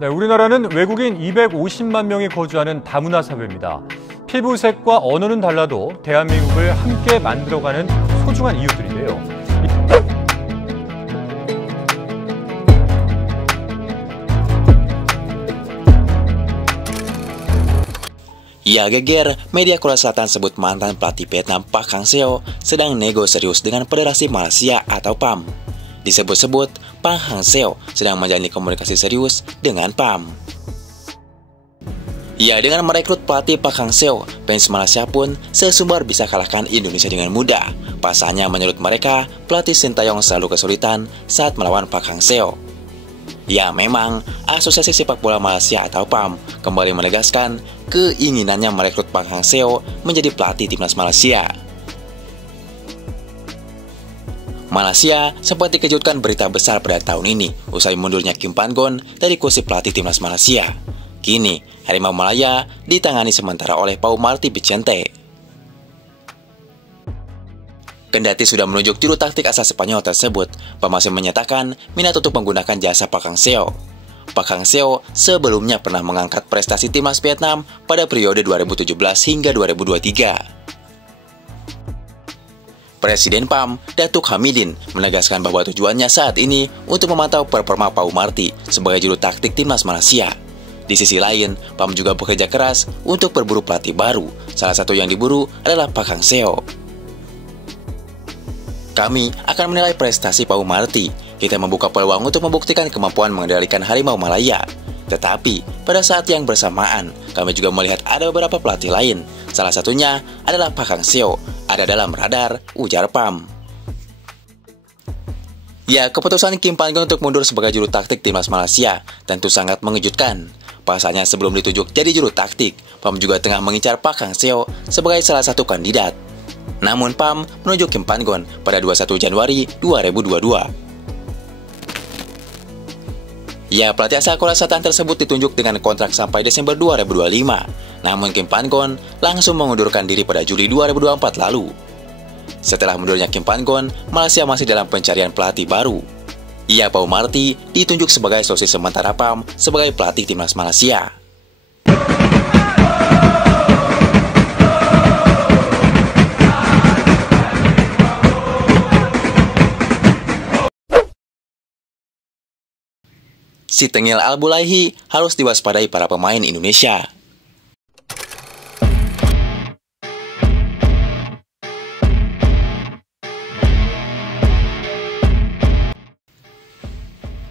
네, 우리나라는 외국인 250만 명이 거주하는 다문화 사회입니다. 피부색과 언어는 달라도 대한민국을 함께 만들어가는 소중한 이웃들인데요. Ya geger, media Korea Selatan sebut mantan pelatih Vietnam Park Hang-seo sedang nego serius dengan Federasi Malaysia atau PAM. Disebut-sebut, Park Hang-seo sedang menjalani komunikasi serius dengan PAM. Ya, dengan merekrut pelatih Park Hang-seo, fans Malaysia pun sesumbar bisa kalahkan Indonesia dengan mudah. Pasalnya menurut mereka, pelatih Sintayong selalu kesulitan saat melawan Park Hang-seo. Ya, memang Asosiasi Sepak Bola Malaysia atau PAM kembali menegaskan keinginannya merekrut Park Hang-seo menjadi pelatih timnas Malaysia. Malaysia sempat dikejutkan berita besar pada tahun ini usai mundurnya Kim Pan-gon dari kursi pelatih timnas Malaysia. Kini, Harimau Malaya ditangani sementara oleh Pau Marty Vicente. Kendati sudah menunjuk juru taktik asal Spanyol tersebut, PAM masih menyatakan minat untuk menggunakan jasa Park Hang-seo. Park Hang-seo sebelumnya pernah mengangkat prestasi timnas Vietnam pada periode 2017 hingga 2023. Presiden PAM, Datuk Hamidin, menegaskan bahwa tujuannya saat ini untuk memantau performa Pau Marty sebagai juru taktik timnas Malaysia. Di sisi lain, PAM juga bekerja keras untuk berburu pelatih baru. Salah satu yang diburu adalah Park Hang-seo. Kami akan menilai prestasi Pau Marty. Kita membuka peluang untuk membuktikan kemampuan mengendalikan Harimau Malaya. Tetapi, pada saat yang bersamaan, kami juga melihat ada beberapa pelatih lain. Salah satunya adalah Park Hang-seo, ada dalam radar, ujar PAM. Ya, keputusan Kim Pan-gon untuk mundur sebagai juru taktik timnas Malaysia tentu sangat mengejutkan. Pasalnya sebelum ditunjuk jadi juru taktik, PAM juga tengah mengincar Park Hang-seo sebagai salah satu kandidat. Namun PAM menunjuk Kim Pan-gon pada 21 Januari 2022. Ya, pelatih asal Korea Selatan tersebut ditunjuk dengan kontrak sampai Desember 2025. Namun Kim Pan-gon langsung mengundurkan diri pada Juli 2024 lalu. Setelah mundurnya Kim Pan-gon, Malaysia masih dalam pencarian pelatih baru. Ya, Pau Marty ditunjuk sebagai solusi sementara PAM sebagai pelatih timnas Malaysia. Si tengil Al-Bulaihi harus diwaspadai para pemain Indonesia.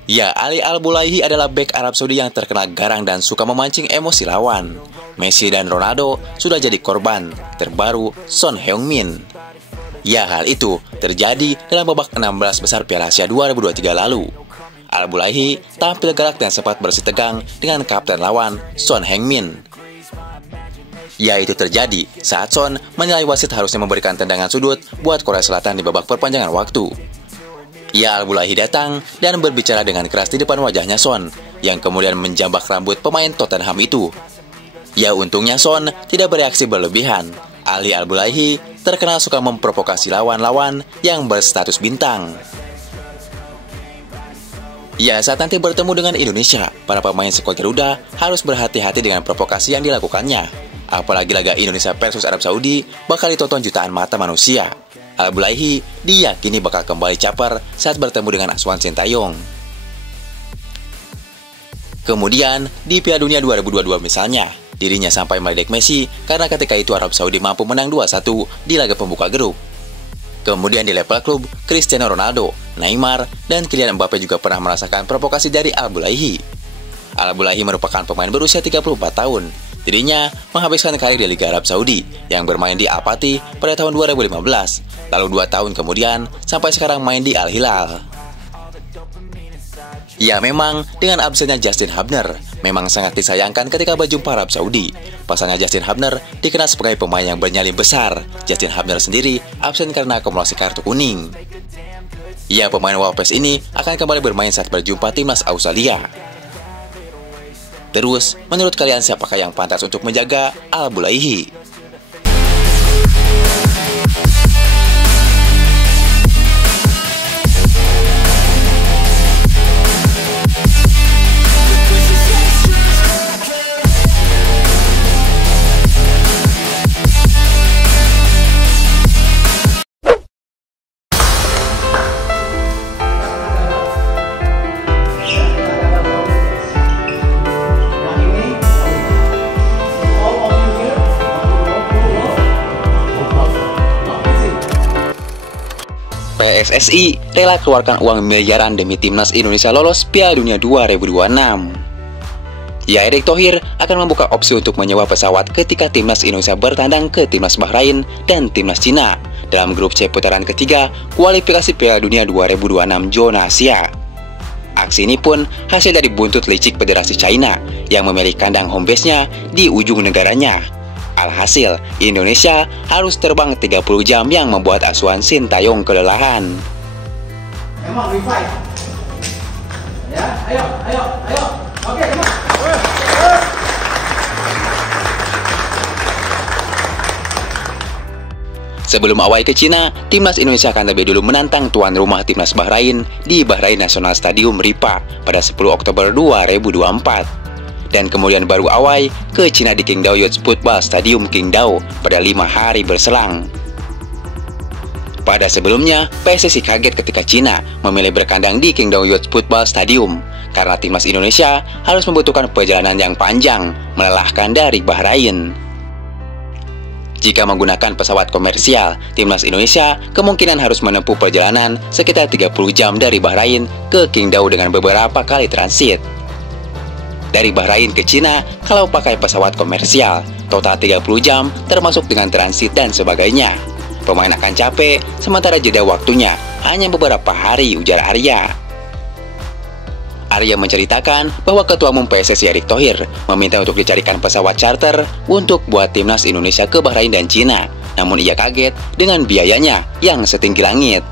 Ya, Ali Al-Bulaihi adalah bek Arab Saudi yang terkenal garang dan suka memancing emosi lawan. Messi dan Ronaldo sudah jadi korban, terbaru Son Heung-min. Ya, hal itu terjadi dalam babak 16 besar Piala Asia 2023 lalu. Al-Bulaihi tampil galak dan sempat bersih tegang dengan kapten lawan, Son Heung-min. Ya, itu terjadi saat Son menilai wasit harusnya memberikan tendangan sudut buat Korea Selatan di babak perpanjangan waktu. Ya, Al-Bulaihi datang dan berbicara dengan keras di depan wajahnya Son, yang kemudian menjambak rambut pemain Tottenham itu. Ya, untungnya Son tidak bereaksi berlebihan. Ali Al-Bulaihi terkenal suka memprovokasi lawan-lawan yang berstatus bintang. Ya, saat nanti bertemu dengan Indonesia, para pemain skuad Garuda harus berhati-hati dengan provokasi yang dilakukannya. Apalagi laga Indonesia versus Arab Saudi bakal ditonton jutaan mata manusia. Al-Bulaihi diyakini bakal kembali caper saat bertemu dengan Aswan Sintayong. Kemudian, di Piala Dunia 2022 misalnya, dirinya sampai meledek Messi karena ketika itu Arab Saudi mampu menang 2-1 di laga pembuka grup. Kemudian di level klub, Cristiano Ronaldo, Neymar, dan Kylian Mbappe juga pernah merasakan provokasi dari Al-Bulaihi. Al-Bulaihi merupakan pemain berusia 34 tahun. Dirinya menghabiskan karir di Liga Arab Saudi yang bermain di Al-Fatih pada tahun 2015. Lalu 2 tahun kemudian sampai sekarang main di Al-Hilal. Ya, memang dengan absennya Justin Hubner memang sangat disayangkan ketika berjumpa Arab Saudi. Pasalnya Justin Hubner dikenal sebagai pemain yang bernyali besar. Justin Hubner sendiri absen karena akumulasi kartu kuning. Ya, pemain Wolves ini akan kembali bermain saat berjumpa timnas Australia. Terus, menurut kalian siapakah yang pantas untuk menjaga Al-Bulaihi? PSSI rela keluarkan uang miliaran demi timnas Indonesia lolos Piala Dunia 2026. Ya, Erick Thohir akan membuka opsi untuk menyewa pesawat ketika timnas Indonesia bertandang ke timnas Bahrain dan timnas Cina dalam grup C putaran ketiga kualifikasi Piala Dunia 2026 zona Asia. Aksi ini pun hasil dari buntut licik Federasi China yang memilih kandang home base-nya di ujung negaranya. Alhasil, Indonesia harus terbang 30 jam yang membuat asuhan Sintayong kelelahan. Emang revive. Ya, ayo. Oke, come on. Sebelum away ke Cina, timnas Indonesia akan lebih dulu menantang tuan rumah timnas Bahrain di Bahrain National Stadium Ripa pada 10 Oktober 2024. Dan kemudian baru away ke Cina di Qingdao Youth Football Stadium Qingdao pada 5 hari berselang. Pada sebelumnya, PSSI kaget ketika Cina memilih berkandang di Qingdao Youth Football Stadium karena timnas Indonesia harus membutuhkan perjalanan yang panjang, melelahkan dari Bahrain. Jika menggunakan pesawat komersial, timnas Indonesia kemungkinan harus menempuh perjalanan sekitar 30 jam dari Bahrain ke Qingdao dengan beberapa kali transit. Dari Bahrain ke Cina, kalau pakai pesawat komersial, total 30 jam termasuk dengan transit dan sebagainya. Pemain akan capek, sementara jeda waktunya hanya beberapa hari, ujar Arya. Arya menceritakan bahwa Ketua Umum PSSI Erick Thohir meminta untuk dicarikan pesawat charter untuk buat timnas Indonesia ke Bahrain dan Cina. Namun ia kaget dengan biayanya yang setinggi langit.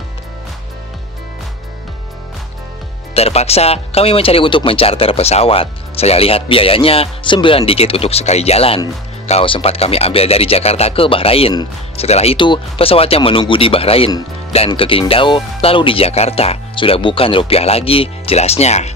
Terpaksa kami mencari untuk mencarter pesawat. Saya lihat biayanya 9 digit untuk sekali jalan. Kalau sempat kami ambil dari Jakarta ke Bahrain. Setelah itu pesawatnya menunggu di Bahrain dan ke Qingdao lalu di Jakarta. Sudah bukan rupiah lagi, jelasnya.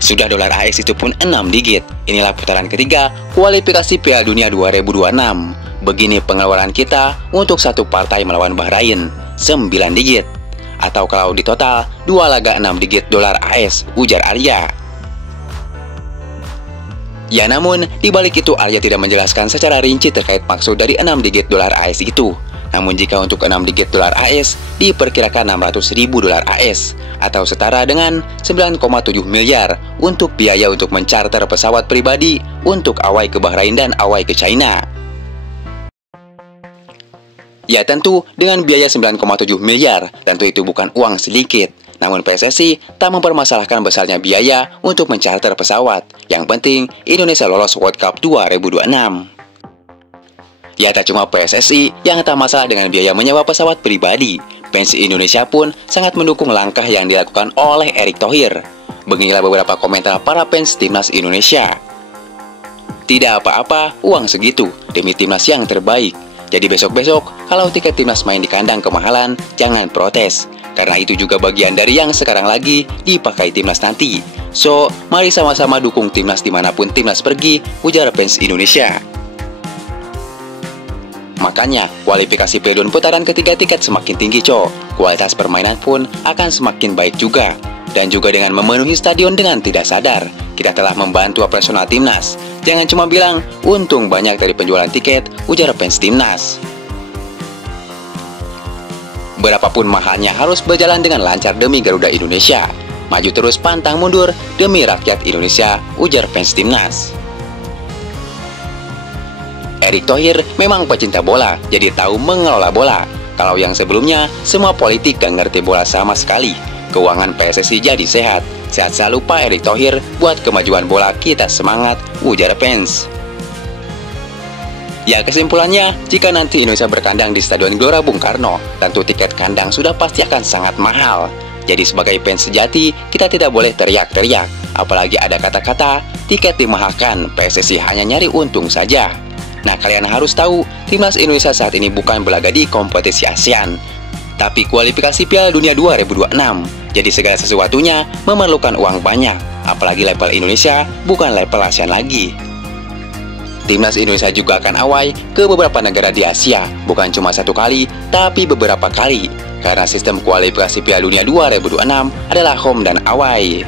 Sudah dolar AS itu pun 6 digit. Inilah putaran ketiga kualifikasi Piala Dunia 2026. Begini pengeluaran kita untuk satu partai melawan Bahrain, 9 digit. Atau kalau di total 2 laga 6 digit dolar AS, ujar Arya. Ya, namun di balik itu Arya tidak menjelaskan secara rinci terkait maksud dari 6 digit dolar AS itu. Namun jika untuk 6 digit dolar AS diperkirakan 600.000 dolar AS atau setara dengan 9,7 miliar untuk biaya untuk mencarter pesawat pribadi untuk away ke Bahrain dan away ke China. Ya, tentu dengan biaya 9,7 miliar, tentu itu bukan uang sedikit. Namun PSSI tak mempermasalahkan besarnya biaya untuk mencarter pesawat. Yang penting Indonesia lolos World Cup 2026. Ya, tak cuma PSSI yang tak masalah dengan biaya menyewa pesawat pribadi. Fans Indonesia pun sangat mendukung langkah yang dilakukan oleh Erick Thohir. Beginilah beberapa komentar para fans timnas Indonesia. Tidak apa-apa, uang segitu demi timnas yang terbaik. Jadi besok-besok kalau tiket timnas main di kandang kemahalan, jangan protes. Karena itu juga bagian dari yang sekarang lagi dipakai timnas nanti. So, mari sama-sama dukung timnas dimanapun timnas pergi, ujar fans Indonesia. Makanya, kualifikasi Piala putaran ketiga tiket semakin tinggi, Kualitas permainan pun akan semakin baik juga. Dan juga dengan memenuhi stadion dengan tidak sadar, kita telah membantu operasional timnas. Jangan cuma bilang, untung banyak dari penjualan tiket, ujar fans timnas. Berapapun mahalnya harus berjalan dengan lancar demi Garuda Indonesia. Maju terus pantang mundur demi rakyat Indonesia, ujar fans timnas. Erick Thohir memang pecinta bola, jadi tahu mengelola bola. Kalau yang sebelumnya, semua politik gak ngerti bola sama sekali. Keuangan PSSI jadi sehat. Sehat selalu Pak Erick Thohir, buat kemajuan bola kita semangat, ujar fans. Ya, kesimpulannya, jika nanti Indonesia berkandang di Stadion Gelora Bung Karno, tentu tiket kandang sudah pasti akan sangat mahal. Jadi sebagai fans sejati, kita tidak boleh teriak-teriak. Apalagi ada kata-kata, tiket dimahalkan, PSSI hanya nyari untung saja. Nah, kalian harus tahu, timnas Indonesia saat ini bukan berlaga di kompetisi ASEAN, tapi kualifikasi Piala Dunia 2026. Jadi segala sesuatunya memerlukan uang banyak, apalagi level Indonesia bukan level ASEAN lagi. Timnas Indonesia juga akan away ke beberapa negara di Asia, bukan cuma satu kali, tapi beberapa kali. Karena sistem kualifikasi Piala Dunia 2026 adalah home dan away.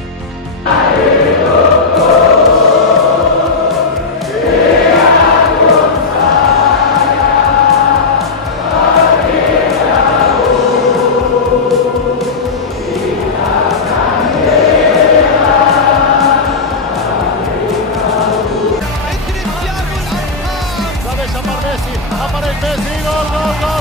Messi, gol, gol, gol.